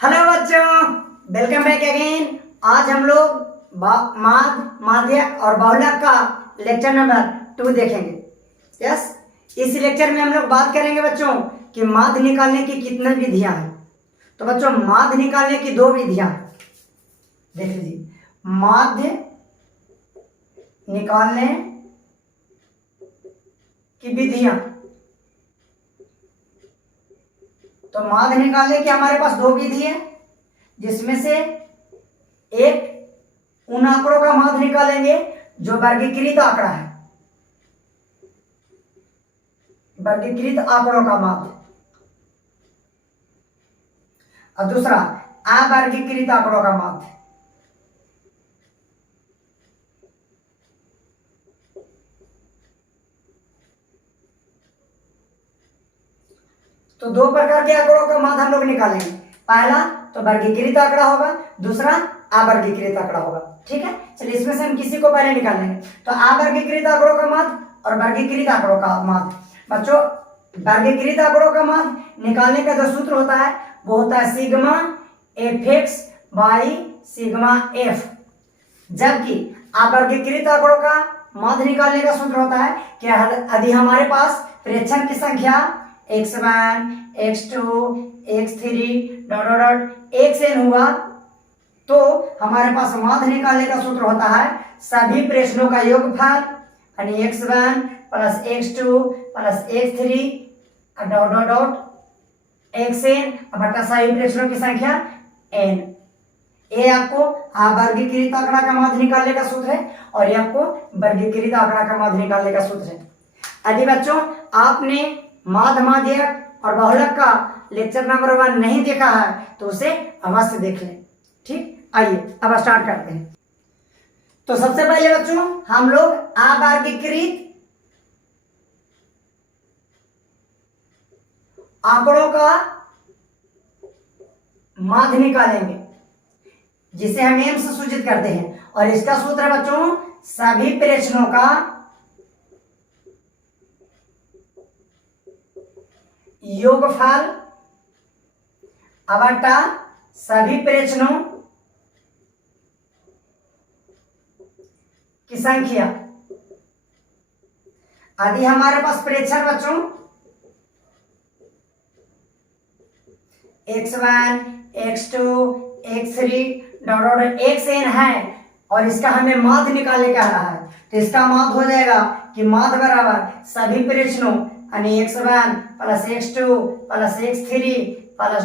Hello बच्चों, welcome back again. आज हम लोग माध्य, माध्यक और बहुलक का लेक्चर नंबर 2 देखेंगे। यस, इस लेक्चर में हम लोग बात करेंगे बच्चों कि माध्य निकालने की कितनी विधियां हैं। तो बच्चों, माध्य निकालने की 2 विधियां देख लीजिए। माध्य निकालने की विधियां, तो माध्य निकालने की हमारे पास 2 विधि है, जिसमें से एक उन आंकड़ों का माध्य निकालेंगे जो वर्गीकृत आंकड़ा है, वर्गीकृत आंकड़ों का माध्य, और दूसरा अवर्गीकृत आंकड़ों का माध्य। तो 2 प्रकार के आंकड़ों का माध्य हम लोग निकालेंगे। पहला तो वर्गीकृत आंकड़ा होगा, दूसरा अवर्गीकृत आंकड़ा होगा। ठीक है, चलिए इसमें से हम किसी को पहले निकाल लेंगे। तो अवर्गीकृत आंकड़ों का माध्य और वर्गीकृत आंकड़ों का माध्य। बच्चों, वर्गीकृत आंकड़ों का माध्य निकालने का जो सूत्र होता है वो होता है sigma F x by sigma F, जबकि अवर्गीकृत आंकड़ों का माध्य निकालने का सूत्र होता है कि यदि हमारे पास प्रेक्षण की संख्या x1, x2, x3 xn हुआ तो हमारे पास माध्य निकालने का सूत्र होता है सभी प्रेक्षणों का योगफल, यानी x1 plus x2 plus x3 xn बटा सभी प्रेक्षणों की संख्या n। ये आपको अवर्गीकृत आंकड़ा का माध्य निकालने का सूत्र है और ये आपको वर्गीकृत आंकड़ा का माध्य निकालने का सूत्र है। यदि बच्चों आपने माध्य, माध्यक और बहुलक का लेक्चर नंबर 1 नहीं देखा है तो उसे अवश्य देख लें। ठीक, आइए अब स्टार्ट करते हैं। तो सबसे पहले बच्चों हम लोग अवर्गीकृत आंकड़ों का माध्य निकालेंगे, जिसे हम एम से सूचित करते हैं, और इसका सूत्र है बच्चों सभी प्रेक्षणों का योगफल बटा सभी प्रेक्षणों की संख्या। यदि हमारे पास प्रेक्षण बच्चों x1, x2, x3 xn है और इसका हमें माध्य निकालने का रहा है, तो इसका माध्य हो जाएगा कि माध्य बराबर सभी प्रेक्षणों यानी x1 plus x2 plus x3 plus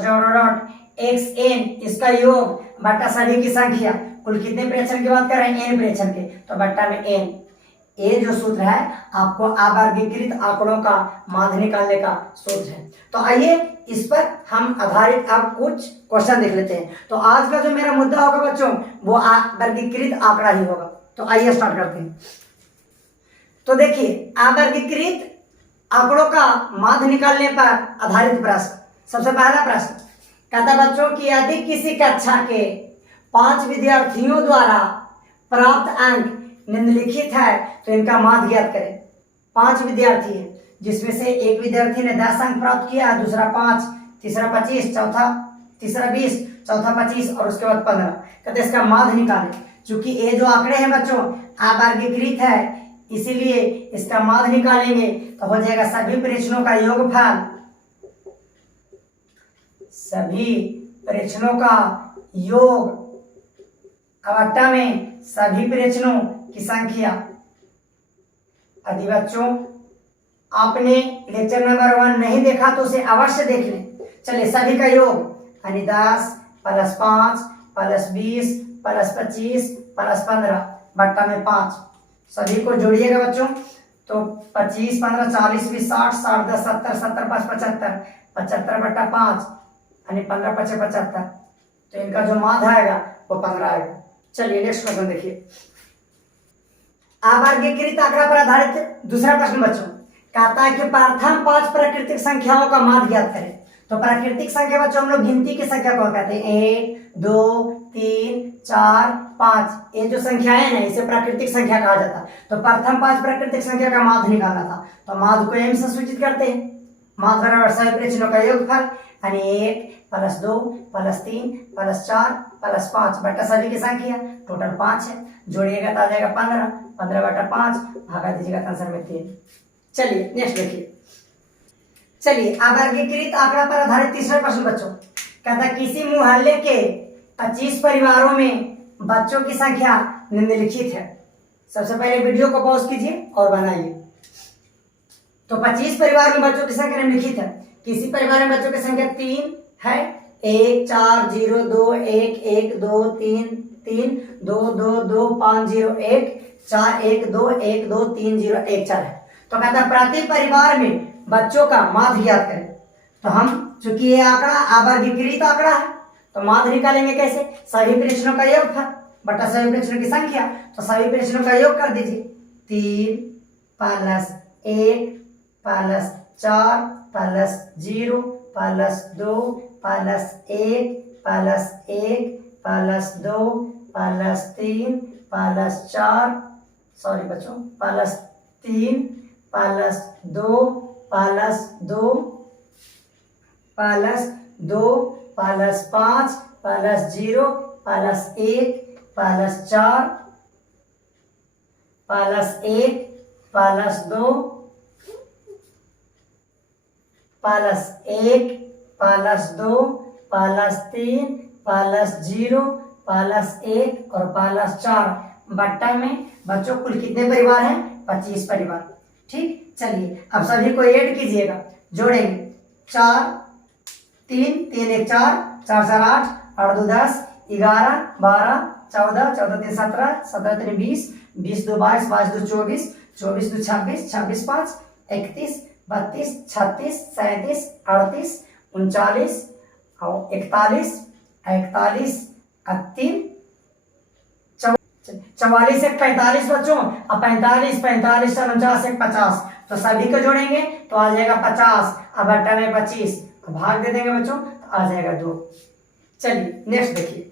xn इसका योग बट्टा सभी की संख्या। कुल कितने प्रेक्षण की बात कर रहे हैं? n प्रेक्षण के, तो बट्टा में n। ये जो सूत्र है आपको अवर्गीकृत आंकड़ों का माध्य निकालने का सूत्र है। तो आइए इस पर हम आधारित अब कुछ क्वेश्चन देख लेते हैं। तो आज का जो मेरा मुद्दा होगा बच्चों वो वर्गीकृत आंकड़ा ही होगा। तो आइए स्टार्ट करते हैं। तो देखिए, अवर्गीकृत आंकड़ों का माध्य निकालने पर आधारित प्रश्न। सबसे पहला प्रश्न कहता बच्चों कि यदि किसी कक्षा के 5 विद्यार्थियों द्वारा प्राप्त अंक निम्नलिखित है तो इनका माध्य ज्ञात करें। 5 विद्यार्थी हैं, जिसमें से एक विद्यार्थी ने 10 अंक प्राप्त किया, दूसरा 5, तीसरा 25, तीसरा 20, चौथा 25 और उसके बाद 15। कहते इसका माध्य निकालें। चूंकि ये जो आंकड़े हैं बच्चों अवर्गीकृत है, इसीलिए इसका माध्य निकालेंगे तो हो जाएगा सभी प्रेक्षणों का योगफल, सभी प्रेक्षणों का योग बट्टा में सभी प्रेक्षणों की संख्या। यदि बच्चों आपने लेक्चर नंबर 1 नहीं देखा तो उसे अवश्य देख लें। चलिए, सभी का योग यानी 10 प्लस 5 प्लस 20 प्लस 25 प्लस 15 बट्टा में 5। सभी को जोड़िएगा बच्चों, तो 25 15 40 20 60 60 10 70 70 5 75 75 बट्टा 5 यानी 15 5 75। तो इनका जो माध्य आएगा वो 15 आएगा। चलिए नेक्स्ट क्वेश्चन देखिए। अवर्गीकृत आंकड़ा पर आधारित दूसरा प्रश्न बच्चों कहता है कि प्रथम 5 प्राकृतिक संख्याओं का माध्य ज्ञात करें। तो प्राकृतिक संख्या बच्चों हम लोग गिनती की संख्या को कहते हैं 1 2 3 4 5। ये जो संख्या है ना इसे प्राकृतिक संख्या कहा जाता है। तो प्रथम 5 प्राकृतिक संख्या का माध्य निकालना था, तो माध्य को m से सूचित करते हैं। माध्य बराबर सभी प्रेक्षणों का योगफल यानी 1 प्लस 2 प्लस 3 प्लस 4 प्लस 5 बटा सभी की संख्या टोटल 5 है। जोड़िएगा तो आ जाएगा 15, 15 बटा 5 भागा दीजिएगा तो आंसर में 3। चलिए नेक्स्ट देखिए। चलिए अब वर्गीकृत आंकड़ा पर आधारित तीसरा प्रश्न बच्चों कहता है किसी मोहल्ले के 25 परिवारों में बच्चों की संख्या निम्नलिखित है। सबसे पहले वीडियो को पॉज कीजिए और बनाइए। तो 25 परिवार में बच्चों की संख्या निम्नलिखित है। किसी परिवार में बच्चों की संख्या 3 है, 1 4 0 2 1 1 2 3 3 2 2 2 5 0 1 4 1 2 1 2 3 0 1 4 है। तो कहता है प्रति परिवार में बच्चों का माध्य ज्ञात करें। तो हम चूंकि ये आंकड़ा अवर्गीकृत आंकड़ा है तो माध्य निकालेंगे कैसे? सभी प्रेक्षणों का योगफल बटा सभी प्रेक्षणों की संख्या। तो सभी प्रेक्षणों का योग कर दीजिए। 3 plus 1 plus 4 plus 0 plus 2 plus 1 plus 1 plus 2 plus 3 plus 4 sorry बच्चों plus 3 plus 2 plus 2 plus 2 plus 5 plus 0 plus 1 plus 4 plus 1 plus 2 plus 1 plus 2 plus 3 plus 0 plus 1 और प्लस 4 बट्टा में बच्चों कुल कितने परिवार हैं? 25 परिवार। ठीक, चलिए अब सभी को ऐड कीजिएगा, जोड़ेंगे। 4 3 3 1 4 4 4 8 8 2 10 11 12 14 14 3 17 17 3 20 20 2 22 22 2 24 24 2 26 26 5 31 32 36 37 38 39 और 41 41 38 44 1 45 बच्चों। अब 45 45 49 1 50 तो सभी को जोड़ेंगे तो आ जाएगा 50। अब बट्टा में 25 तो भाग दे देंगे बच्चों तो आ जाएगा 2। चलिए नेक्स्ट देखिए।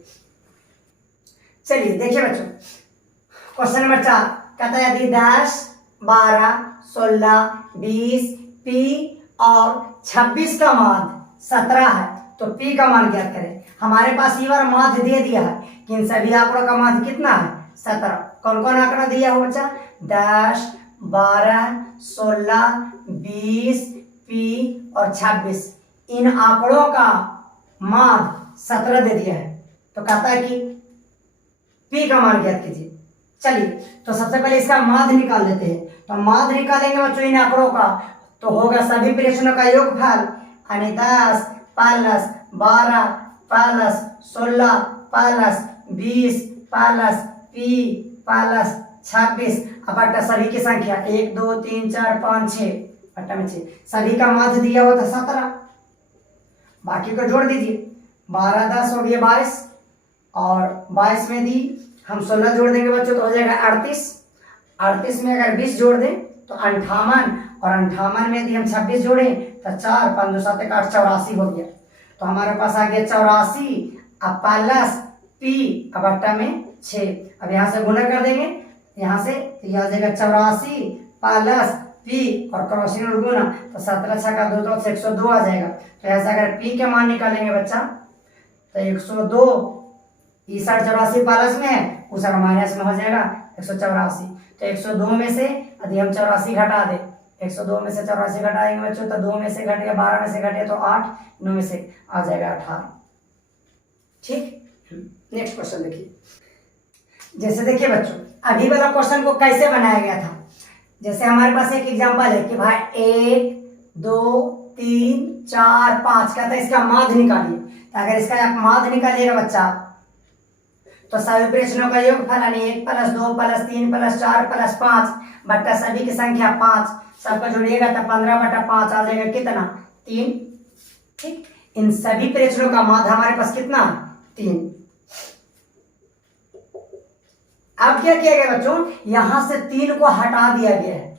चलिए देखिए बच्चों क्वेश्चन नंबर 4 कहता है यदि 10 12 16 20 पी और 26 का मान 17 है तो पी का मान ज्ञात करें। हमारे पास ये बार माध्य दे दिया है कि इन सभी आंकड़ों का माध्य कितना है? 17। कौन कौन आंकड़ा दिया हो बच्चा? 10 12 16 20 पी और 26। इन आंकड़ों का माध्य 17 दे दिया है। तो कहता है कि पी का मान ज्ञात कीजिए। चलिए तो सबसे पहले इसका माध्य निकाल लेते हैं। तो माध्य निकालेंगे बच्चों इन आंकड़ों का तो होगा सभी प्रेक्षणों का योगफल यानी 10 plus 12 plus 16 plus 20 plus P plus 26 अब बट्टा सभी की संख्या 1 2 3 4 5 6 बट्टा में 6। सभी का माध्य दिया हुआ था 17, बाकी को जोड़ दीजिए। 12 10 हो गया 22 और 22 में दी हम 16 जोड़ देंगे बच्चों तो हो जाएगा 38। 38 में अगर 20 जोड़ दें तो 58 और 58 में यदि हम 26 जोड़े तो 4 5 2 7 1 8 84 हो गया। तो हमारे पास आ गया 84 अब प्लस पी अब बट्टा में 6। अब यहाँ से गुणा कर देंगे यहाँ से तो यह आ जाएगा 84 प्लस पी और क्रॉसिंग और गुना तो 17 6 का 2 तो 102 आ जाएगा। तो ऐसे अगर पी के मान निकालेंगे बच्चा तो 102 इस 84 प्लस में है उस माइनस में हो जाएगा 184। तो 102 में से यदि हम 84 घटा दे 102 में से 84 घटाएंगे बच्चों तो 2 में से घट गया 12 में से घटे तो 8 9 में से आ जाएगा 18। ठीक, नेक्स्ट क्वेश्चन देखिए। जैसे देखिए बच्चों अभी वाला क्वेश्चन को कैसे बनाया गया था। जैसे हमारे पास एक एग्जांपल है कि भाई 1 2 3 4 5 कहता है इसका माध्य निकालिए। तो अगर इसका माध्य निकालिएगा बच्चा तो सभी प्रेक्षणों का योगफल यानी 1 प्लस 2 प्लस 3 प्लस 4 प्लस 5 बट्टा सभी की संख्या 5 सबका जोड़िएगा तो 15 बटा 5 आ जाएगा कितना? 3। ठीक, इन सभी प्रेक्षणों का माध्य हमारे पास कितना? 3। अब क्या किया गया बच्चों यहां से 3 को हटा दिया गया है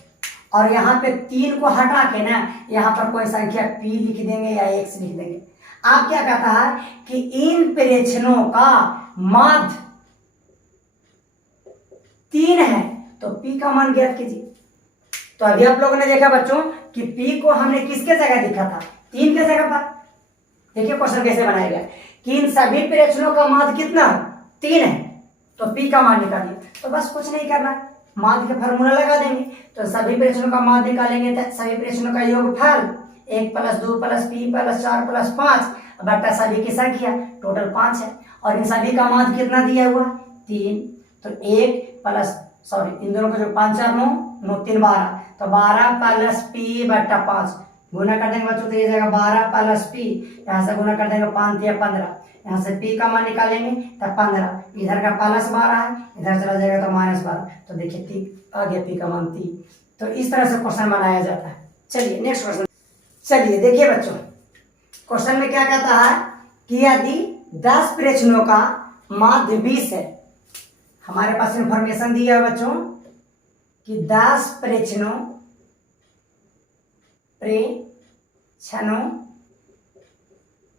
और यहाँ पे 3 को हटा के ना यहाँ पर कोई संख्या p लिख देंगे या x लिख देंगे। आप क्या कहता है कि इन प्रेक्षणों का माध्य 3 है तो p का मान ज्ञात कीजिए। तो अभी आप लोगों ने देखा बच्चों कि p को हमने किसके जगह लिखा था? 3 के जगह पर। देखिए क्वेश्चन कैसे बनाया गया कि इन सभी प्रेक्षणों का माध्य कितना 3 है, तो पी का मान निकालिए। तो बस कुछ नहीं करना, माध्य का फार्मूला लगा देंगे। तो सभी प्रेक्षणों का माध्य निकालेंगे तो सभी प्रेक्षणों का योगफल 1 + 2 + p + 4 + 5 बटा सभी की संख्या, टोटल 5 है। और इन सभी का माध्य कितना दिया हुआ 3, तो 1 प्लस इन दोनों का जो 5 4 9 9 3 12, तो 12 + p बटा 5 गुना कर देंगे बच्चों, तो ये जाएगा 12 + p, यहाँ से गुना कर देंगे 5 × 15, यहाँ से p का मान निकालेंगे तब 15, इधर का +12 है, इधर चला जाएगा तो -12, तो देखिए आ गया p का मान 3। तो इस तरह से क्वेश्चन बनाया जाता है। चलिए नेक्स्ट क्वेश्चन, चलिए देखिए बच्चों क्वेश्चन में क्या कहता है कि यदि 10 प्रेक्षणों का माध्य 20 है, हमारे पास इंफॉर्मेशन दिया है बच्चों कि 10 प्रेक्षणों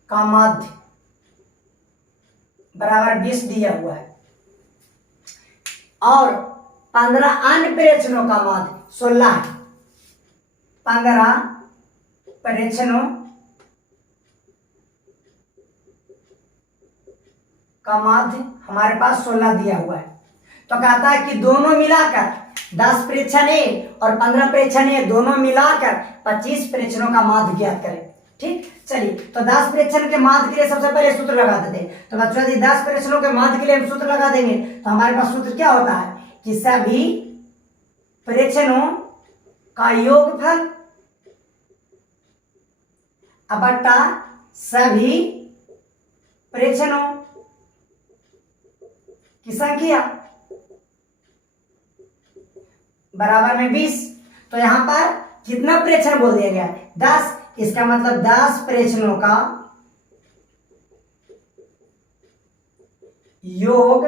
का माध्य बराबर 20 दिया हुआ है और 15 अन्य प्रेक्षणों का माध्य 16 है। 15 प्रेक्षणों का माध्य हमारे पास 16 दिया हुआ है। तो कहता है कि दोनों मिलाकर 10 प्रेक्षण ए और 15 प्रेक्षण ए दोनों मिलाकर 25 प्रेक्षणों का माध्य ज्ञात करें। ठीक, चलिए तो 10 प्रेक्षण के माध्य के लिए सबसे पहले सूत्र लगा देते हैं। तो बच्चों यदि 10 प्रेक्षणों के माध्य के लिए हम सूत्र लगा देंगे तो हमारे पास सूत्र क्या होता है कि सभी प्रेक्षणों का योगफल बटा सभी प्रेक्षणों की संख्या बराबर में 20। तो यहां पर कितना प्रेक्षण बोल दिया गया 10, इसका मतलब 10 प्रेक्षणों का योग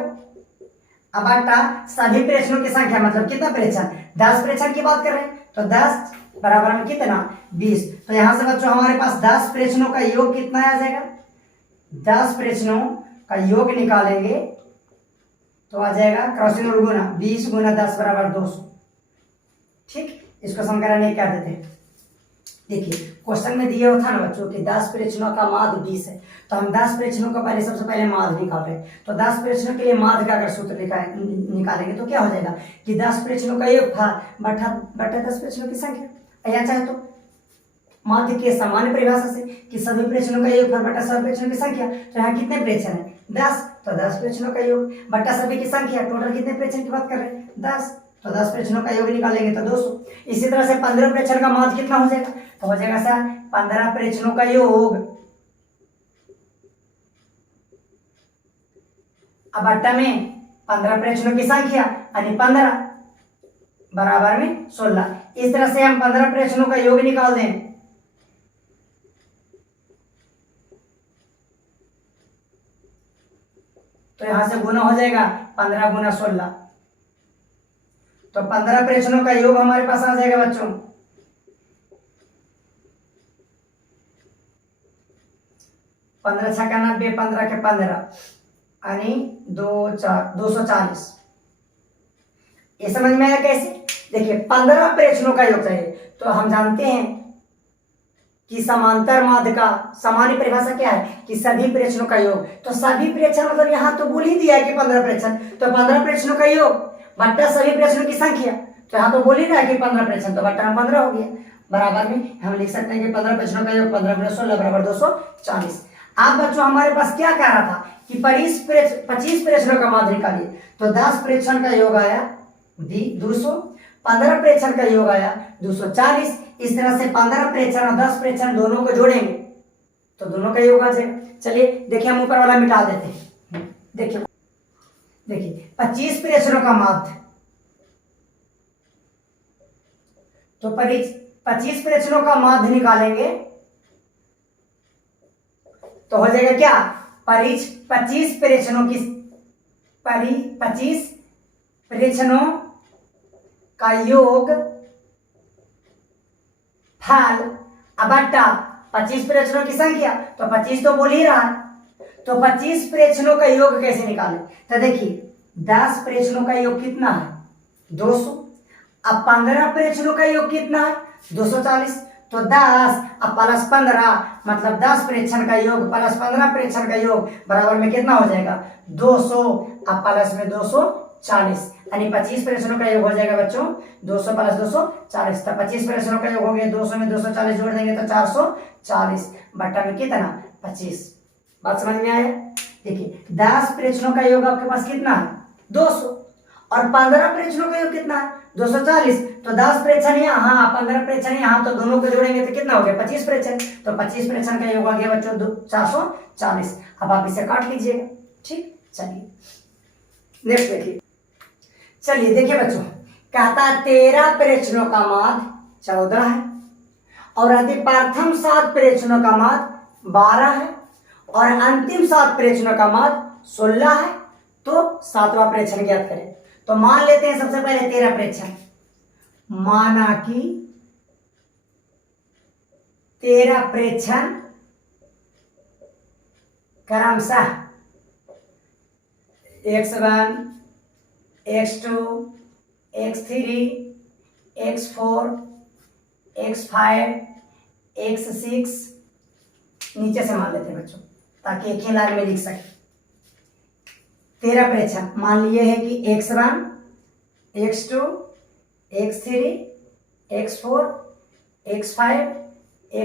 बटा सभी प्रेक्षणों की संख्या, मतलब कितना प्रेक्षण 10 प्रेक्षण की बात कर रहे हैं तो 10 बराबर में कितना 20। तो यहां से बच्चों हमारे पास 10 प्रेक्षणों का योग कितना आ जाएगा, 10 प्रेक्षणों का योग निकालेंगे तो आ जाएगा क्रॉसिंग और गुना 20 × 10 = 200। ठीक, इसको समीकरण नहीं कर देते। देखिए क्वेश्चन में दिया हुआ था ना बच्चों कि 10 प्रेक्षणों का माध्य 20 है, तो हम 10 प्रेक्षणों का पहले सबसे पहले माध्य निकाल रहे हैं। तो 10 प्रेक्षणों के लिए माध्य का अगर सूत्र निकालेंगे तो क्या हो जाएगा कि 10 प्रेक्षणों का योग बटा 10 प्रेक्षणों की संख्या, या चाहे तो माध्य की सामान्य परिभाषा से कि सभी प्रेक्षणों का योग बटा सभी प्रेक्षणों की संख्या। तो यहाँ कितने प्रेक्षण है 10, तो 10 प्रेक्षणों का योग बटा सभी की संख्या, टोटल कितने प्रेक्षण की बात कर रहे हैं 10, तो 10 प्रेक्षणों का योग निकालेंगे तो 200। इसी तरह से 15 प्रेक्षण का माध्य कितना हो जाएगा, तो हो जाएगा सर 15 प्रेक्षणों का योग अब बट्टा में 15 प्रेक्षणों की संख्या यानी 15 बराबर में 16। इस तरह से हम 15 प्रेक्षणों का योग निकाल दें तो यहां से गुना हो जाएगा 15 × 16, तो 15 प्रेक्षणों का योग हमारे पास आ जाएगा बच्चों 15 × 6 = 90, 15 के 15 यानी 240। ये समझ में आया कैसे? देखिए 15 प्रेक्षणों का योग चाहिए, तो हम जानते हैं कि समांतर माध्य का सामान्य परिभाषा क्या है कि सभी प्रेक्षणों का योग। तो सभी प्रेक्षण मतलब यहाँ तो बोल ही दिया है कि 15 प्रेक्षण, तो 15 प्रेक्षणों का योग बट्टा सभी प्रेक्षणों की संख्या, तो यहाँ तो बोल ही रहा है कि 15 प्रेक्षण, तो बट्टा में 15 हो गया। बराबर में हम लिख सकते हैं कि 15 प्रेक्षणों का योग 15 × 16 = 240। अब बच्चों हमारे पास क्या कह रहा था कि 25 प्रेक्षणों का माध्य निकालिए, तो 10 प्रेक्षण का योग आया 200, 15 प्रेक्षण का योग आया 240। इस तरह से 15 प्रेक्षण और 10 प्रेक्षण दोनों को जोड़ेंगे तो दोनों का योग आ जाएगा। चलिए देखिए हम ऊपर वाला मिटा देते हैं। देखिए 25 प्रेक्षणों का माध्य, तो 25 प्रेक्षणों का माध्य निकालेंगे तो हो जाएगा क्या 25 प्रेक्षणों का योग फल बट्टा 25 प्रेक्षणों की संख्या, तो 25 तो बोल ही रहा है, तो 25 प्रेक्षणों का योग कैसे निकालें। तो देखिए 10 प्रेक्षणों का योग कितना है 200, अब 15 प्रेक्षणों का योग कितना है 240, तो 10 अब प्लस 15 मतलब 10 प्रेक्षण का योग प्लस 15 प्रेक्षण का योग बराबर में कितना हो जाएगा 200। अब प्लस में 240 यानी 25 प्रेक्षणों का योग हो जाएगा बच्चों 200 प्लस 240। तो 25 प्रेक्षणों का योग हो गया 200 में 240 जोड़ देंगे तो 440 बट्टा में कितना 25। बात समझ में आया। देखिए 10 प्रेक्षणों का योग आपके पास कितना है 200 और 15 प्रेक्षणों का योग कितना है 240। तो 10 प्रेक्षण यहाँ 15 प्रेक्षण यहाँ तो दोनों को जोड़ेंगे तो कितना हो गया 25 प्रेक्षण। तो 25 प्रेक्षण का योग आ गया बच्चों 440। अब आप इसे काट लीजिएगा। ठीक चलिए नेक्स्ट देखिए। चलिए देखिए बच्चों कहता है 13 प्रेक्षणों का माद 14 है और यदि प्रथम 7 प्रेक्षणों का माद 12 है और अंतिम 7 प्रेक्षणों का माद 16 है तो 7वां प्रेक्षण ज्ञात करें। तो मान लेते हैं सबसे पहले 13 प्रेक्षण। माना कि 13 प्रेक्षण क्रमशः x1 x2 x3 x4 x5 x6 नीचे से मान लेते हैं बच्चों ताकि एक ही लाइन में लिख सके। 13 प्रेक्षण मान लिए है कि x1 x2 x3 x4 x5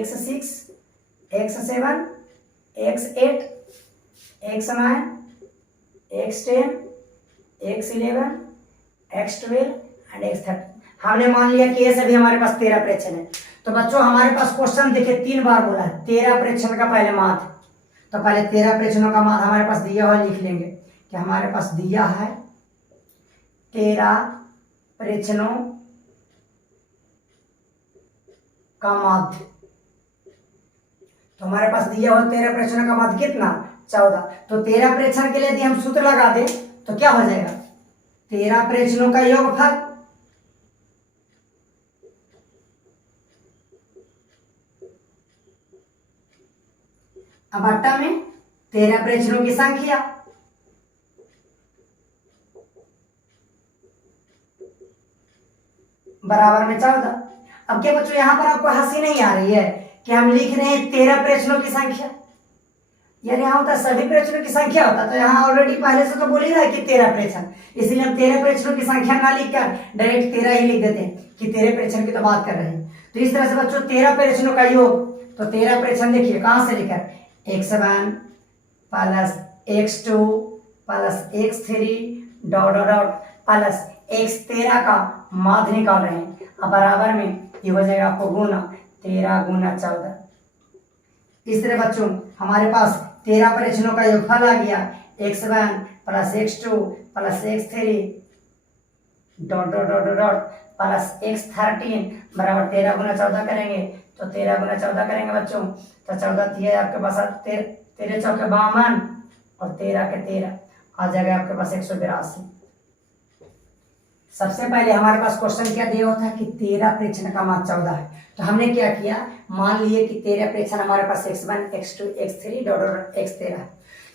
x6 x7 x8 x9 x10 x11 x12 and x13। हमने मान लिया कि ये सभी हमारे पास 13 प्रेक्षण है। तो बच्चों हमारे पास क्वेश्चन देखिए 3 बार बोला है 13 प्रेक्षण का पहले माद। तो पहले 13 प्रेक्षणों का माद हमारे पास दिया हुआ लिख लेंगे कि हमारे पास दिया है 13 प्रेक्षणों का माद। तो हमारे पास दिया हुआ 13 प्रेक्षणों का माद कितना 14। तो 13 प्रेक्षण के लिए यदि हम सूत्र लगा दें तो क्या हो जाएगा 13 प्रेक्षणों का योगफल अब बट्टा में 13 प्रेक्षणों की संख्या बराबर में 14। अब क्या बच्चों यहां पर आपको हंसी नहीं आ रही है कि हम लिख रहे हैं 13 प्रेक्षणों की संख्या। यार यहाँ होता सभी प्रेक्षणों की संख्या होता तो यहाँ ऑलरेडी पहले से तो बोल ही रहा है कि 13 प्रेक्षण, इसलिए हम 13 प्रेक्षणों की संख्या ना लिखकर डायरेक्ट 13 ही लिख देते हैं कि 13 प्रेक्षण की तो बात कर रहे हैं। तो इस तरह से बच्चों 13 प्रेक्षणों का योग तो 13 प्रेक्षण देखिए कहां से लेकर x1 plus x2 plus x3 dot dot dot plus x13 का माध्य निकाल रहे हैं। अब बराबर में ये हो जाएगा आपको गुना 13 गुना 14। इस तरह बच्चों हमारे पास 13 प्रेक्षणों का योगफल आ गया x1 plus x2 plus x3 dot dot dot dot plus x13 बराबर 13 गुना 14 करेंगे। तो 13 गुना 14 करेंगे बच्चों तो 14 थी आपके पास 13 चौके 52 और 13 के 13 आ जाएगा आपके पास 182। सबसे पहले हमारे पास क्वेश्चन क्या दिया होता है कि 13 प्रेक्षण का मान 14 है। तो हमने क्या किया मान लिए कि 13 प्रेक्षण हमारे पास x1 x2 x3 dot dot x13 है।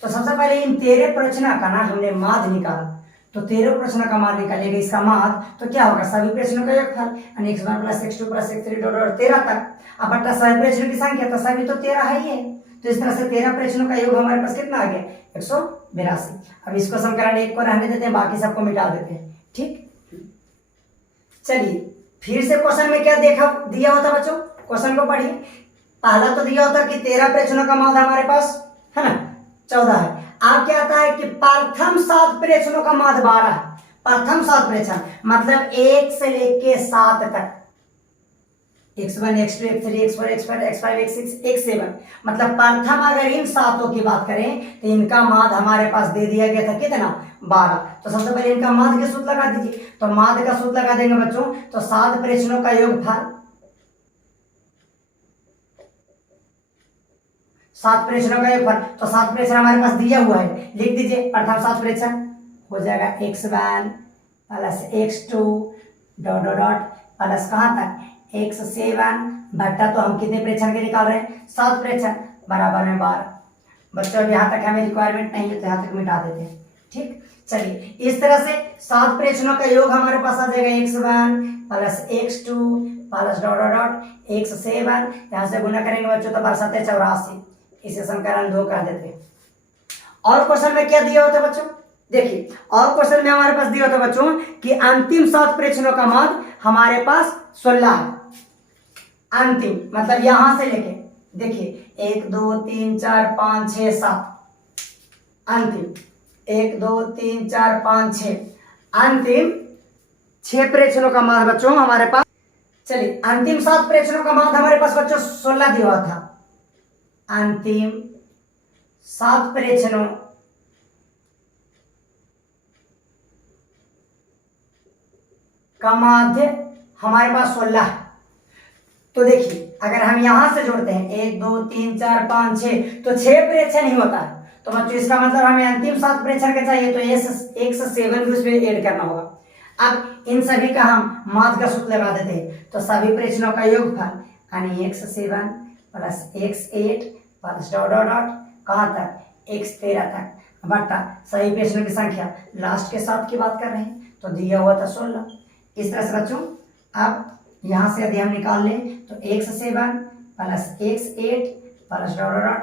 तो सबसे पहले इन 13 प्रेक्षण का ना हमने माध्य निकाला। तो 13 प्रेक्षण का माध्य निकालेगा इसका माध्य तो क्या होगा सभी प्रेक्षणों का योगफल यानी x1 plus x2 plus x3 dot dot 13 तक। अब बट्टा सभी प्रेक्षणों की संख्या तो सभी तो 13 है ही है। तो इस तरह से 13 प्रेक्षणों का योग हमारे पास कितना आ गया 182। अब इसको समीकरण 1 को रहने देते हैं बाकी सबको मिटा देते हैं। ठीक चलिए फिर से क्वेश्चन में क्या देखा दिया होता बच्चों क्वेश्चन को पढ़िए। पहला तो दिया होता कि 13 प्रेक्षणों का माध्य हमारे पास है ना 14 है। अब क्या आता है कि प्रथम 7 प्रेक्षणों का माध्य 12 है। प्रथम 7 प्रेक्षण मतलब 1 से लेके 7 तक x1 x2 x3 x4 x5 x5 x6 x7 मतलब प्रथम अगर इन 7 की बात करें तो इनका माध्य हमारे पास दे दिया गया था कितना 12। तो सबसे पहले इनका माध्य का सूत्र लगा दीजिए। तो माध्य का सूत्र लगा देंगे बच्चों तो 7 प्रेक्षणों का योगफल 7 प्रेक्षणों का योगफल तो 7 प्रेक्षण हमारे पास दिया हुआ है लिख दीजिए। प्रथम 7 प्रेक्षण हो जाएगा x1 plus x2 dot dot dot plus कहां तक x7 बट्टा तो हम कितने प्रेक्षण के निकाल रहे हैं 7 प्रेक्षण बराबर में 12। बच्चों अब यहाँ तक हमें रिक्वायरमेंट नहीं है तो यहाँ तक मिटा देते हैं। ठीक चलिए इस तरह से 7 प्रेक्षणों का योग हमारे पास आ जाएगा x1 plus x2 plus dot dot dot x7, यहाँ से गुना करेंगे बच्चों तो 784, इसे समीकरण 2 कह देते हैं। और क्वेश्चन में क्या दिया होता है बच्चों, देखिए और क्वेश्चन में हमारे पास दिया होता है बच्चों कि अंतिम 7 प्रेक्षणों का माध्य हमारे पास 16 है। अंतिम मतलब यहां से लेके देखिए 1 2 3 4 5 6 7, अंतिम 1 2 3 4 5 6, अंतिम 6 प्रेक्षणों का माध्य बच्चों हमारे पास। चलिए अंतिम 7 प्रेक्षणों का माध्य हमारे पास बच्चों 16 दिया हुआ था। अंतिम 7 प्रेक्षणों का माध्य हमारे पास 16 है। तो देखिए अगर हम यहां से जोड़ते हैं 1 2 3 4 5 6, तो 6 प्रेक्षण ही होता है। तो बच्चों इसका मतलब हमें अंतिम 7 प्रेक्षण के चाहिए, तो एक से 7 भी उसमें ऐड करना होगा। अब इन सभी का हम माध्य का सूत्र लगा देते हैं, तो सभी प्रेक्षणों का योगफल यानी x7 plus x8 plus dot dot dot कहाँ तक x13 तक बट्टा सभी प्रेक्षणों की संख्या लास्ट के 7 की बात कर रहे हैं, तो दिया हुआ था 16। इस तरह से बच्चों अब यहां से यदि हम निकाल लें तो x7 plus x8 plus dot dot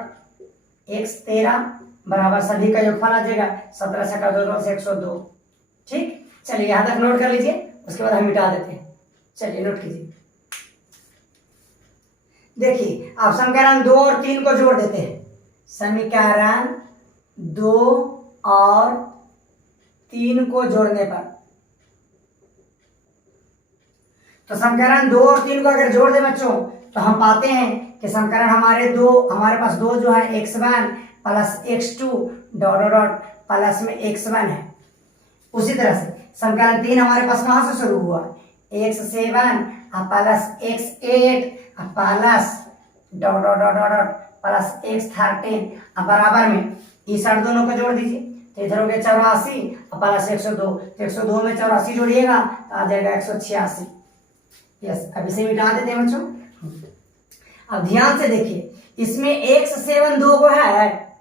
x13 बराबर सभी का योगफल आ जाएगा 17 से 2 से 102। ठीक, चलिए यहां तक नोट कर लीजिए, उसके बाद हम मिटा देते हैं। चलिए नोट कीजिए। देखिए अब समीकरण 2 और 3 को जोड़ देते हैं। समीकरण 2 और 3 को जोड़ने पर, तो समीकरण 2 और 3 को अगर जोड़ दे बच्चों तो हम पाते हैं कि समीकरण हमारे पास 2 जो है x1 plus x2 dot dot dot plus में x1 है। उसी तरह से समीकरण 3 हमारे पास कहां से शुरू हुआ, x7 plus x8 plus dot dot dot dot plus x13 बराबर में इस साइड दोनों को जोड़ दीजिए, तो इधर हो गया 84 प्लस 102, तो 102 में 84 जोड़िएगा तो आ जाएगा 186। यस, अब इसे मिटा देते हैं बच्चों। अब ध्यान से देखिए, इसमें x7 2 को है,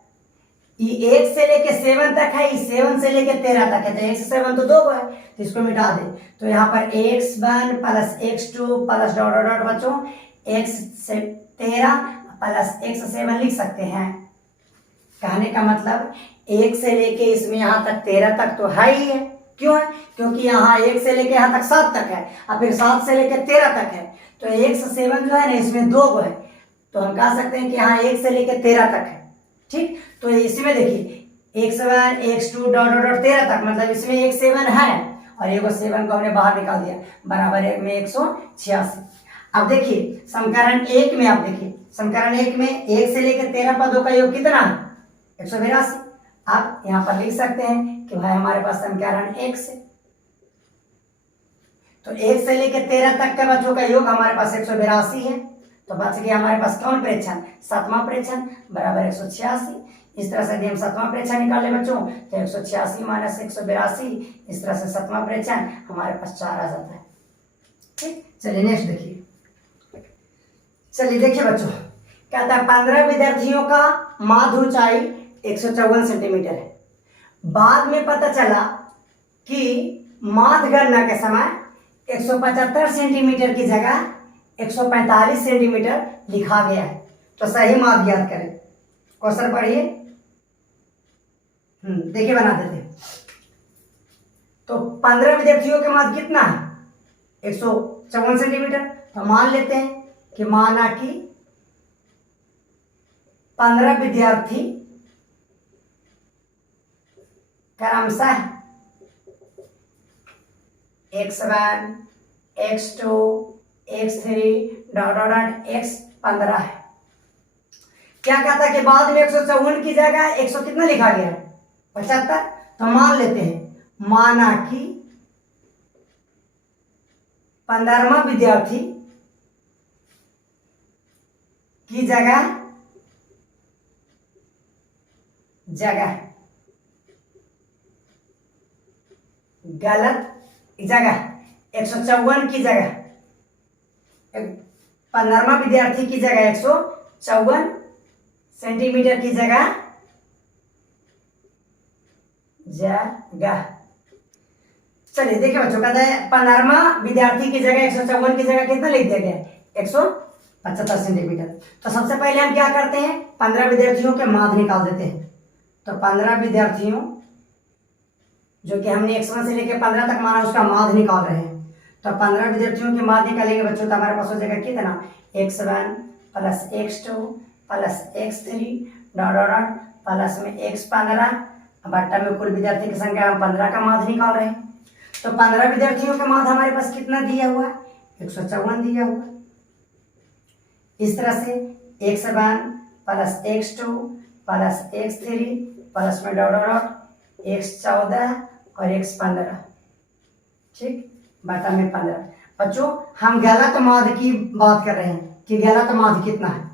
ये 1 से लेके 7 तक है, 7 से लेके 13 तक है, तो x7 तो 2 को है, तो इसको मिटा दे। तो यहाँ पर x1 plus x2 plus dot dot dot बच्चों x13 प्लस x7 लिख सकते हैं। कहने का मतलब 1 से लेके इसमें यहाँ तक 13 तक तो है ही है। क्यों है, क्योंकि यहाँ 1 से लेके यहाँ तक 7 तक है, और फिर 7 से लेके 13 तक है, तो x7 जो है ना इसमें 2 को है, तो हम कह सकते हैं कि यहाँ 1 से लेके 13 तक है। ठीक, तो इसमें देखिए x1 x2 dot dot dot 13 तक, मतलब इसमें एक 7 है और एक 7 को हमने बाहर निकाल दिया, बराबर 1 में 186। अब देखिए समीकरण 1 में, आप देखिए समीकरण 1 में 1 से लेकर 13 पदों का योग कितना है, 182। आप यहाँ पर लिख सकते हैं कि भाई हमारे पास समीकरण 1 से, तो 1 से लेकर 13 तक के बच्चों का योग हमारे पास 182 है, तो बच गया हमारे पास कौन प्रेक्षण, 7वां प्रेक्षण बराबर 186। इस तरह से यदि हम 7वां प्रेक्षण निकाले बच्चों तो 186 माइनस 182, इस तरह से 7वां प्रेक्षण हमारे पास 4 आ जाता है। ठीक, चलिए नेक्स्ट देखिए। चलिए देखिए बच्चों, कहता है 15 विद्यार्थियों का माध्य ऊंचाई 154 सेंटीमीटर है। बाद में पता चला कि माध्य गणना के समय 175 सेंटीमीटर की जगह 145 सेंटीमीटर लिखा गया है, तो सही माध्य ज्ञात करें। क्वेश्चन पढ़िए, देखिए बना देते हैं। तो 15 विद्यार्थियों के माध्य कितना है, 154 सेंटीमीटर। तो मान लेते हैं कि माना कि 15 विद्यार्थी क्रमशः x1 x2 x3 dot dot dot x15 है। क्या कहता है कि बाद में 154 की जगह 100 कितना लिखा गया है, 75। तो मान लेते हैं, माना कि 15वां विद्यार्थी की जगह गलत जगह 154 की जगह 15वां विद्यार्थी की जगह 154 सेंटीमीटर की जगह चलिए देखिए बच्चों, कहता है 15वां विद्यार्थी की जगह 154 की जगह कितना लिख दिया गया है? 175 सेंटीमीटर। तो सबसे पहले हम क्या करते हैं, 15 विद्यार्थियों के माध्य निकाल देते हैं। तो 15 विद्यार्थियों जो कि हमने x1 से लेकर 15 तक माना, उसका माध्य निकाल रहे हैं। तो 15 विद्यार्थियों के माध्य निकालेंगे बच्चों, तो हमारे पास हो जाएगा कितना? x1 plus x2 plus x3 dot dot dot plus में x15 बट्टा में कुल विद्यार्थी की संख्या, हम 15 का माध्य निकाल रहे हैं। तो 15 विद्यार्थियों का माध्य हमारे पास कितना दिया हुआ है? 154 दिया हुआ है। इस तरह से x1 plus x2 plus x3 plus में डॉट डॉट डॉट x14 और x15, ठीक, बटा में 15। बच्चों हम गलत माध्य की बात कर रहे हैं कि गलत माध्य कितना है।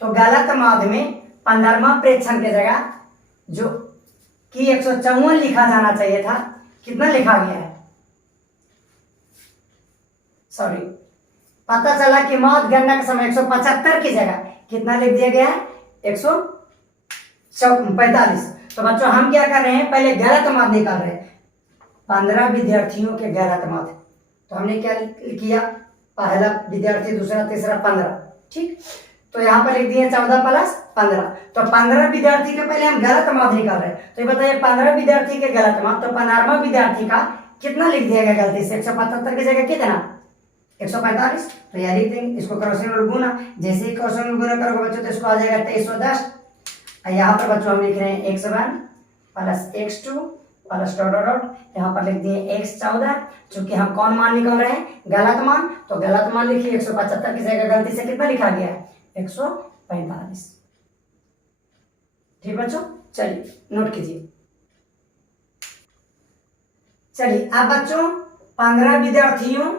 तो गलत माध्य में 15वां प्रेक्षण की जगह जो कि 154 लिखा जाना चाहिए था, कितना लिखा गया है? सॉरी, पता चला कि माध्य गणना के समय 175 की जगह कितना लिख दिया गया है? 145। तो बच्चों हम क्या कर रहे हैं, पहले गलत माध्य निकाल रहे हैं, 15 विद्यार्थियों के गलत माध्य। तो हमने क्या किया, पहला विद्यार्थी, दूसरा, तीसरा, 15, ठीक। तो यहाँ पर लिख दिए 14 प्लस 15। तो 15 विद्यार्थी के पहले हम गलत माध्य निकाल रहे हैं। तो ये बताइए 15 विद्यार्थी के गलत माध्य, तो 15वां विद्यार्थी का कितना लिख दिया गया गलती से? 175 की जगह कितना? 145। तो यह लिख देंगे, इसको क्रॉसिंग रूल गुना, जैसे ही क्रॉसिंग रूल गुना करोगे बच्चों तो इसको आ जाएगा 2310। यहाँ पर बच्चों हम लिख रहे हैं x1 plus x2 plus dot dot dot, यहाँ पर लिख दिए x14। चूंकि हम कौन मान निकाल रहे हैं? गलत मान। तो गलत मान लिखिए, 175 की जगह गलती से कितना लिखा गया है? 145। ठीक बच्चों, चलिए नोट कीजिए। चलिए अब बच्चों 15 विद्यार्थियों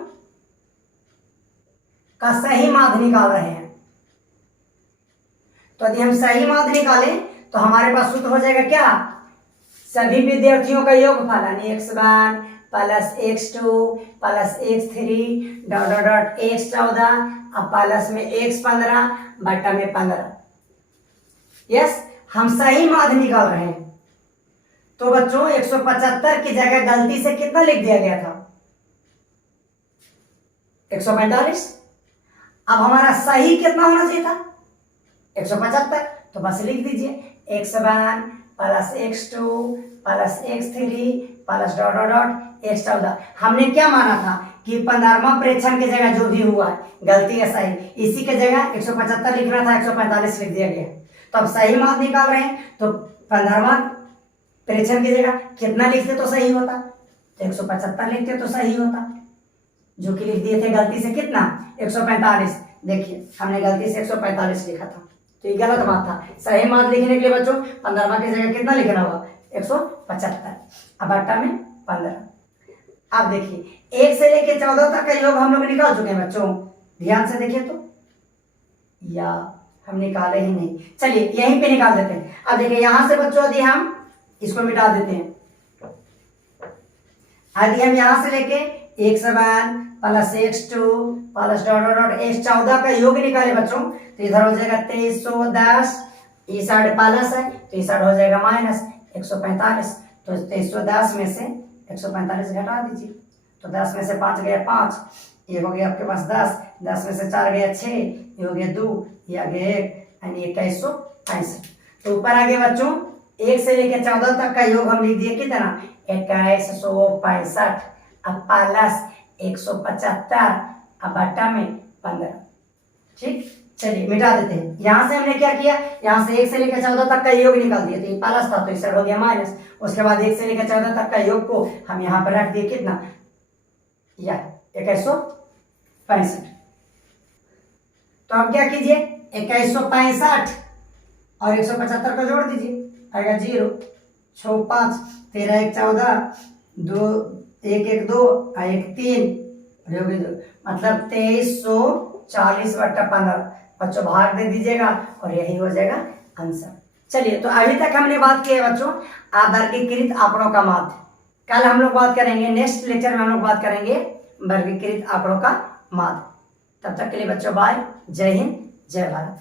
का सही माध्य निकाल रहे हैं। तो यदि हम सही माध्य निकालें तो हमारे पास सूत्र हो जाएगा क्या? सभी विद्यार्थियों का योगफल, यानी x1 plus x2 plus x3 dot dot dot x14 अब प्लस में x15 बटा में 15। यस, हम सही माध्य निकाल रहे हैं। तो बच्चों 175 की जगह गलती से कितना लिख दिया गया था? 145। अब हमारा सही कितना होना चाहिए था? 175। तो बस लिख दीजिए x1 plus x2 plus x3 plus dot dot dot x14। हमने क्या माना था कि 15वां प्रेक्षण की जगह जो भी हुआ है गलती है सही, इसी के जगह 175 लिखना था, 145 लिख दिया गया। तो अब सही माध्य निकाल रहे हैं, तो 15वां प्रेक्षण की जगह कितना लिखते तो सही होता? तो 175 लिखते तो सही होता, जो कि लिख दिए थे गलती से कितना? 145। देखिए हमने गलती से 145 लिखा था, तो ये गलत बात था। सही माध्य लिखने के लिए बच्चों 15वां की जगह कितना लिखना होगा? 175। अब बट्टा में 15। अब देखिए 1 से लेकर 14 तक का योग हम लोग निकाल चुके हैं बच्चों, ध्यान से देखिए। तो या हम निकाले ही नहीं, चलिए यहीं पे निकाल देते हैं। अब देखिए यहां से बच्चों यदि हम इसको मिटा देते हैं, यदि हम यहां से लेके x1 plus x2 plus dot dot dot x14 का योग निकाले बच्चों, तो इधर हो जाएगा 2310, इस साइड प्लस है तो इस साइड हो जाएगा माइनस 145। तो 2310 में से 145 घटा दीजिए, तो 10 में से 5 गया 5, ये हो गया आपके पास 10, 10 में से 4 गया 6, ये हो गया 2, ये आ गया 1, यानी 2165। तो ऊपर आ गया बच्चों 1 से लेकर 14 तक का योग हम लिख दिए कितना? 2165। अब प्लस 175 अब बट्टा में 15। ठीक, चलिए मिटा देते हैं। यहां से हमने क्या किया, यहां से 1 से लेकर 14 तक का योग निकाल दिया, तो ये प्लस था तो इस साइड हो गया माइनस। उसके बाद 1 से लेकर 14 तक का योग को हम यहाँ पर रख दिए कितना? या 2165। तो अब क्या कीजिए, 2165 और 175 को जोड़ दीजिए, आएगा 0, 6 5 13 1 14 2 1 1 2 1 3 2, मतलब 2340 बट्टा 15। बच्चों भाग दे दीजिएगा और यही हो जाएगा आंसर। चलिए, तो अभी तक हमने बात की है बच्चों वर्गीकृत आंकड़ों का माध्य। कल हम लोग बात करेंगे, नेक्स्ट लेक्चर में हम लोग बात करेंगे वर्गीकृत आंकड़ों का माध्य। तब तक के लिए बच्चों बाय, जय हिंद, जय भारत।